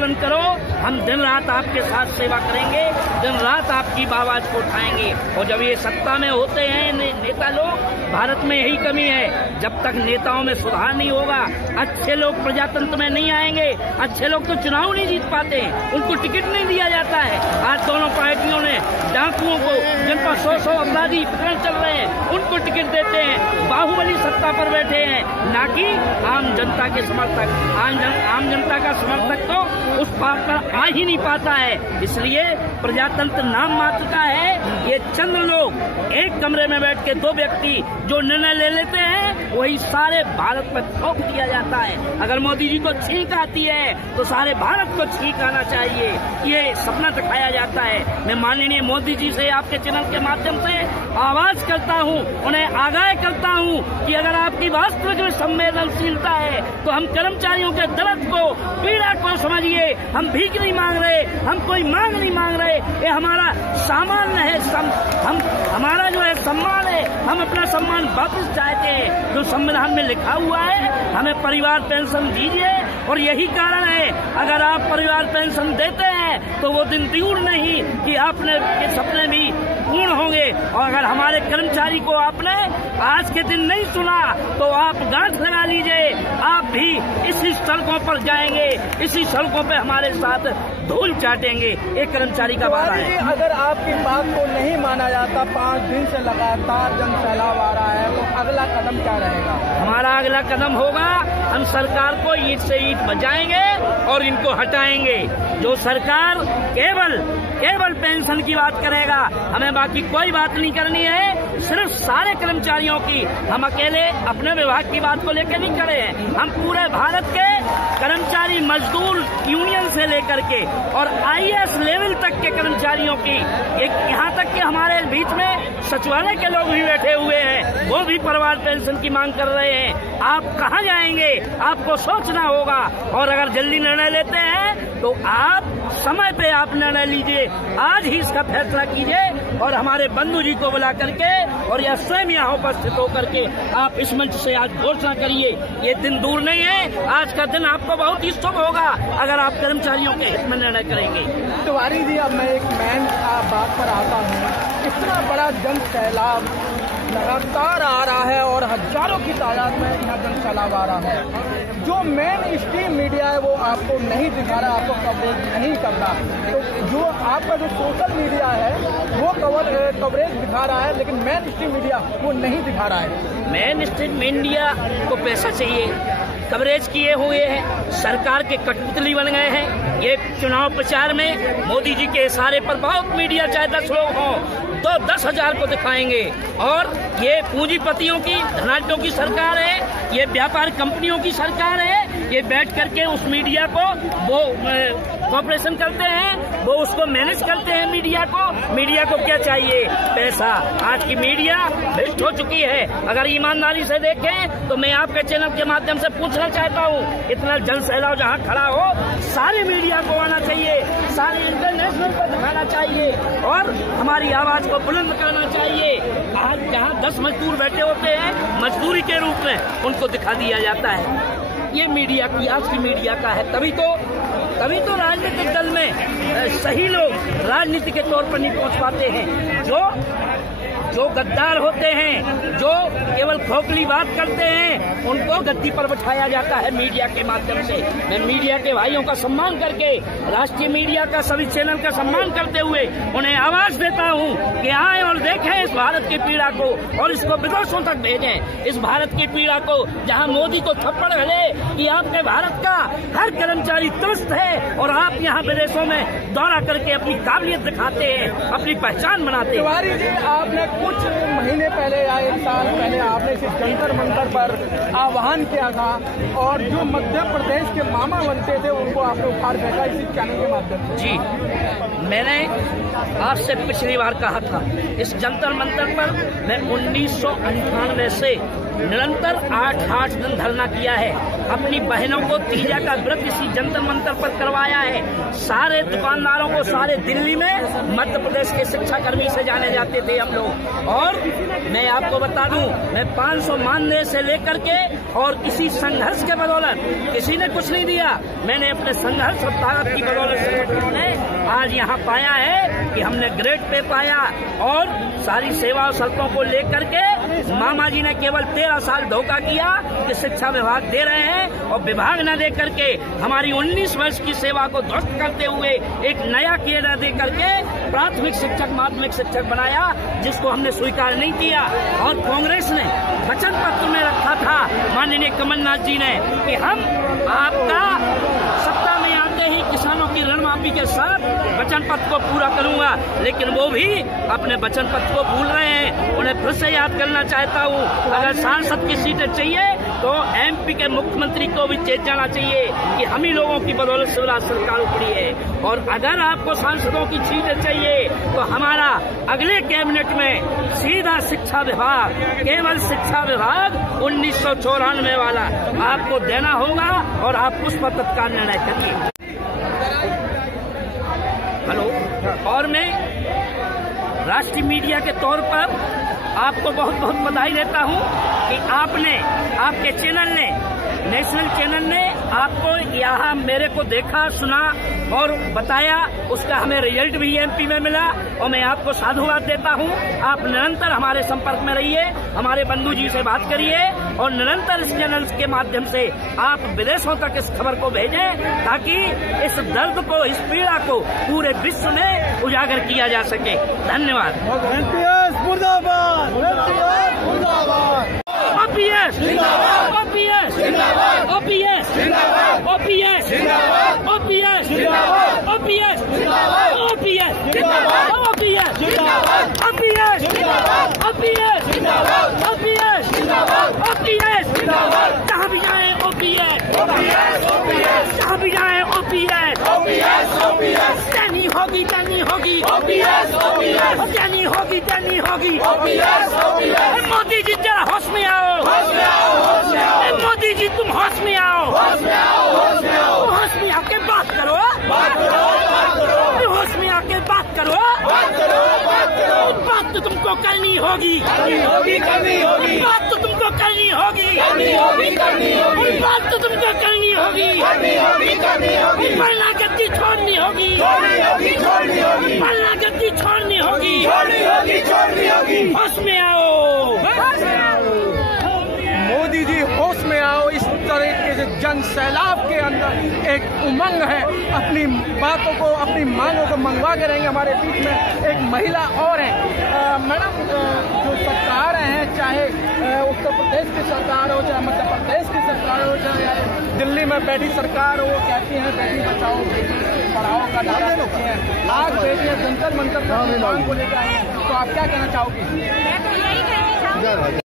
आंदोलन करो, हम दिन रात आपके साथ सेवा करेंगे, दिन रात आपकी आवाज को उठाएंगे। और जब ये सत्ता में होते हैं नेता लोग, भारत में यही कमी है, जब तक नेताओं में सुधार नहीं होगा, अच्छे लोग प्रजातंत्र में नहीं आएंगे। अच्छे लोग तो चुनाव नहीं जीत पाते हैं, उनको टिकट नहीं दिया जाता है। आज दोनों पार्टियों ने डाकुओं को, जिन पर 100 अपराधी प्रकरण चल रहे हैं, उनको टिकट देते हैं। बाहुबली सत्ता पर बैठे हैं, ना कि आम जनता के समर्थक। आम जनता का समर्थक तो उस पार पर आ ही नहीं पाता है। इसलिए प्रजातंत्र नाम मात्र का है। ये चंद लोग एक कमरे में बैठ के, दो व्यक्ति जो निर्णय ले लेते हैं, वही सारे भारत पर थोप दिया जाता है। अगर मोदी जी को छींक आती है तो सारे भारत को छींक आना चाहिए, ये सपना दिखाया जाता है। मैं माननीय मोदी जी से आपके चैनल के माध्यम से आवाज करता हूँ, उन्हें आगाह करता हूँ कि अगर आपकी वास्तविक में संवेदनशीलता है तो हम कर्मचारियों के दर्द को, पीड़ा को समझिए। हम भीख नहीं मांग रहे, हम कोई मांग नहीं मांग रहे, ये हमारा सामान्य है। हमारा जो है सम्मान है, हम अपना सम्मान वापस चाहते हैं। जो संविधान में लिखा हुआ है, हमें परिवार पेंशन दीजिए। और यही कारण है, अगर आप परिवार पेंशन देते हैं तो वो दिन दूर नहीं कि आपने के सपने भी पूर्ण होंगे। और अगर हमारे कर्मचारी को आपने आज के दिन नहीं सुना तो आप गांठ लगा लीजिए, आप भी इसी सड़कों पर जाएंगे, इसी सड़कों पे हमारे साथ धूल चाटेंगे। एक कर्मचारी का वादा है। अगर आपकी बात को नहीं माना जाता, 5 दिन से लगातार जन सैलाब आ रहा है, तो अगला कदम क्या रहेगा? हमारा अगला कदम होगा, हम सरकार को ईंट से ईंट बजाएंगे और इनको हटाएंगे। जो सरकार केवल पेंशन की बात करेगा, हमें बाकी कोई बात नहीं करनी है, सिर्फ सारे कर्मचारियों की। हम अकेले अपने विभाग की बात को लेकर नहीं खड़े हैं, हम पूरे भारत के कर्मचारी मजदूर यूनियन से लेकर के और IAS लेवल तक के कर्मचारियों की, यहाँ तक कि हमारे बीच में सचिवालय के लोग भी बैठे हुए हैं, वो भी परिवार पेंशन की मांग कर रहे हैं। आप कहाँ जाएंगे, आपको सोचना होगा। और अगर जल्दी निर्णय लेते हैं तो आप समय पे आप निर्णय लीजिए, आज ही इसका फैसला कीजिए और हमारे बंधु जी को बुला करके और या स्वयं यहाँ उपस्थित होकर के आप इस मंच से आज घोषणा करिए। ये दिन दूर नहीं है, आज का दिन आपको बहुत ही शुभ होगा अगर आप कर्मचारियों के हित में निर्णय करेंगे। तिवारी जी, अब मैं एक मेन बात पर आता हूँ। इतना बड़ा जन सैलाब लगातार आ रहा है और हजारों की तादाद में यहाँ जन सैलाब आ रहा है। जो मेन स्ट्रीम मीडिया है वो आपको नहीं दिखा रहा, आपको कवरेज नहीं कर रहा। तो जो आपका जो सोशल मीडिया है वो कवरेज दिखा रहा है, लेकिन मेन स्ट्रीम मीडिया वो नहीं दिखा रहा है। मेन स्ट्रीम मीडिया को पैसा चाहिए, कवरेज किए हुए हैं, सरकार के कठपुतली बन गए हैं। ये चुनाव प्रचार में मोदी जी के इशारे पर बहुत मीडिया, चाहे 10 लोग हों तो 10,000 को दिखाएंगे। और ये पूंजीपतियों की, धनाढ्यों की सरकार है, ये व्यापार कंपनियों की सरकार है। ये बैठ करके उस मीडिया को वो कॉर्पोरेशन करते हैं, वो उसको मैनेज करते हैं मीडिया को। मीडिया को क्या चाहिए? पैसा। आज की मीडिया भ्रष्ट हो चुकी है। अगर ईमानदारी से देखें तो मैं आपके चैनल के माध्यम से पूछना चाहता हूँ, इतना जन सैलाब जहाँ खड़ा हो, सारी मीडिया को आना चाहिए, सारे इंटरनेशनल पर दिखाना चाहिए और हमारी आवाज को बुलंद करना चाहिए। आज जहाँ 10 मजदूर बैठे होते हैं, मजदूरी के रूप में उनको दिखा दिया जाता है। ये मीडिया की, आज की मीडिया का है। तभी तो राजनीतिक दल में सही लोग राजनीति के तौर पर नहीं पहुंच पाते हैं। जो गद्दार होते हैं, जो केवल खोखली बात करते हैं, उनको गद्दी पर बैठाया जाता है मीडिया के माध्यम से। मैं मीडिया के भाइयों का सम्मान करके, राष्ट्रीय मीडिया का, सभी चैनल का सम्मान करते हुए उन्हें आवाज देता हूं कि आए और देखें इस भारत की पीड़ा को और इसको विदेशों तक भेजें। इस भारत की पीड़ा को, जहां मोदी को थप्पड़ घले कि आपके भारत का हर कर्मचारी त्रस्त है और आप यहां विदेशों में दौरा करके अपनी काबिलियत दिखाते हैं, अपनी पहचान बनाते हैं। तिवारी जी, आपने कुछ महीने पहले या 1 साल पहले आपने इस जंतर मंतर पर आह्वान किया था और जो मध्य प्रदेश के मामा बनते थे उनको आपने उखाड़ फेंका इसी चैनल के माध्यम से। जी, मैंने आपसे पिछली बार कहा था, इस जंतर मंतर पर मैं 1998 से निरंतर 8 दिन धरना किया है। अपनी बहनों को तीजा का व्रत इसी जंतर मंतर पर करवाया है। सारे दुकानदारों को सारे दिल्ली में मध्य प्रदेश के शिक्षा कर्मी से जाने जाते थे हम लोग। और मैं आपको बता दूं, मैं 500 मानदेय से लेकर के और इसी संघर्ष के बदौलत, किसी ने कुछ नहीं दिया, मैंने अपने संघर्ष और ताकत की बदौलत संगठनों ने आज यहाँ पाया है कि हमने ग्रेड पे पाया। और सारी सेवा और शर्तों को लेकर के मामा जी ने केवल 13 साल धोखा किया कि शिक्षा विभाग दे रहे हैं, और विभाग न दे करके हमारी 19 वर्ष की सेवा को ध्वस्त करते हुए एक नया केडर दे करके प्राथमिक शिक्षक माध्यमिक शिक्षक बनाया, जिसको हमने स्वीकार नहीं किया। और कांग्रेस ने वचन पत्र में रखा था माननीय कमलनाथ जी ने कि हम आपका सत्ता में आते ही किसानों की ऋण माफी के साथ वचन पत्र को पूरा करूंगा, लेकिन वो भी अपने वचन पत्र को भूल रहे हैं। उन्हें फिर से याद करना चाहता हूँ, अगर सांसद की सीटें चाहिए तो एमपी के मुख्यमंत्री को भी चेत जाना चाहिए कि हम ही लोगों की बदौलत शिवराज सरकार उपड़ी है। और अगर आपको सांसदों की सीटें चाहिए तो हमारा अगले कैबिनेट में सीधा शिक्षा विभाग, केवल शिक्षा विभाग 1994 वाला आपको देना होगा, और आप उस पर तत्काल निर्णय करिए। हेलो, और मैं राष्ट्रीय मीडिया के तौर पर आपको बहुत बहुत बधाई देता हूं कि आपने, आपके चैनल ने, नेशनल चैनल ने आपको यहाँ मेरे को देखा, सुना और बताया। उसका हमें रिजल्ट भी एमपी में मिला, और मैं आपको साधुवाद देता हूँ। आप निरंतर हमारे संपर्क में रहिए, हमारे बंधु जी से बात करिए, और निरंतर इस चैनल के माध्यम से आप विदेशों तक इस खबर को भेजें, ताकि इस दर्द को, इस पीड़ा को पूरे विश्व में उजागर किया जा सके। धन्यवाद। OPS जिंदाबाद, OPS जिंदाबाद, OPS जिंदाबाद, OPS जिंदाबाद, OPS जिंदाबाद, OPS जिंदाबाद, OPS जिंदाबाद, OPS जिंदाबाद, OPS जिंदाबाद, OPS जिंदाबाद, OPS जिंदाबाद, OPS जिंदाबाद। जहाँ भी जाए OPS, OPS, OPS, जहाँ भी जाए OPS, OPS, OPS, देनी होगी, देनी होगी, OPS, OPS, देनी होगी, देनी होगी, OPS, OPS। मोदी जी जरा होश में आओ, होश में आओ, होश में आओ। मोदी जी तुम होश में आओ, होश में आओ, होश में आओ। होश में आके बात करो, बात करो, बात करो। होश में आके बात करो, बात करो, बात करो। बात तो तुमको करनी होगी, करनी होगी, करनी होगी। बात तो तुमको करनी होगी, करनी होगी, करनी होगी। बात तो तुमको करनी होगी, करनी होगी, करनी होगी। पलना गद्दी छोड़नी होगी, छोड़नी होगी, छोड़नी होगी। पलना गद्दी छोड़नी होगी, छोड़नी होगी, छोड़नी होगी। होश में आओ, होश में आओ। मोदी जी होश में आओ। इस तरीके से जन सैलाब के अंदर एक उमंग है, अपनी बातों को, अपनी मांगों को मंगवा के रहेंगे। हमारे बीच में एक महिला और है। मैडम, जो सरकार हैं, चाहे उत्तर प्रदेश की सरकार हो, चाहे मध्य प्रदेश की सरकार हो, चाहे दिल्ली में बैठी सरकार हो, वो कहती हैं बेटी बचाओ बेटी पढ़ाओ का नारा देती हैं। आज बेटियां जंतर मंतर मांग को लेकर आई हैं, तो आप क्या कहना चाहोगी? मैं तो यही कहना चाहूँगी